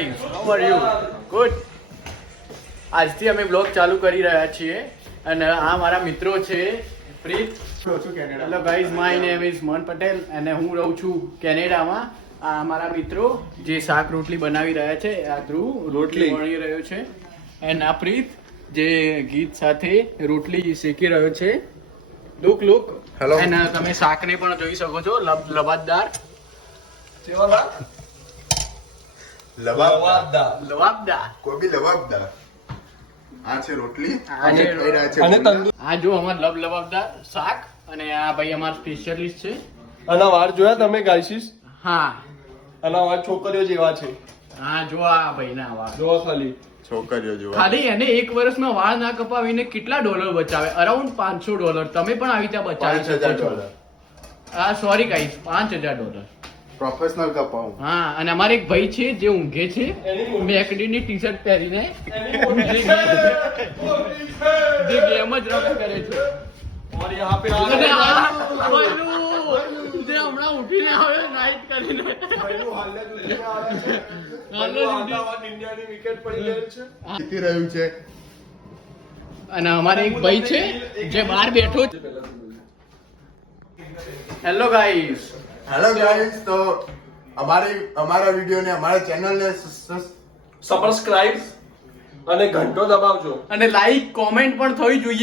How are you? Good. આજથી અમે blog ચાલુ કરી રહ્યા છીએ અને આ મારા મિત્રો છે Preet. Hello guys, my name is Man Patel અને હું રહું છું કેનેડામાં. આ મારા મિત્રો જે શાક રોટલી બનાવી રહ્યા છે, આ ધ્રુવ રોટલી વણી રહ્યો છે અને આ પ્રીત જે ગીત સાથે રોટલી શેકી રહ્યો છે. લુક અને તમે શાકને પણ જોઈ શકો છો, લબાબદાર. લવાબદાર કોબી લવાબદાર. આ છે રોટલી અને તંદૂર. આ જો અમાર લવાબદાર શાક અને આ ભાઈ અમાર સ્પેશિયલિસ્ટ છે. આના વાળ જોયા તમે ગાઈસીસ? હા, આના વાળ છોકરીઓ જેવા છે. હા જો આ ભાઈ ના વાળ જો ખાલી છોકરીઓ જોવા. ખાલી એને એક વર્ષમાં વાળ ના કપાવીને કેટલા ડોલર બચાવે? અરાઉન્ડ $500. તમે પણ આવી રીતે બચાવી શકો છો. હા સોરી ગાઈસ, $5000. પ્રોફેશનલ કપાવું. હા, અને અમારે એક ભાઈ છે જે ઊંઘે છે મેકડીની ટી શર્ટ પહેરીને, જે ગેમ જ રમે કરે છે. और यहाँ पे અને આ ભાઈનું જે હમણાં ઉઠીને આવ્યો નાઈટ કરીને. ઇન્ડિયાની વિકેટ પડી ગયેલ છે. જીતી રહ્યું છે. અને અમારે એક ભાઈ છે જે બહાર બેઠો છે. હેલો ગાઈસ, હેલો ગાઈસ, તો અમારા વિડીયોને અમારા ચેનલને સબસ્ક્રાઇબ અને ઘંટો દબાવજો. અને લાઈક કોમેન્ટ પણ થવી જોઈએ.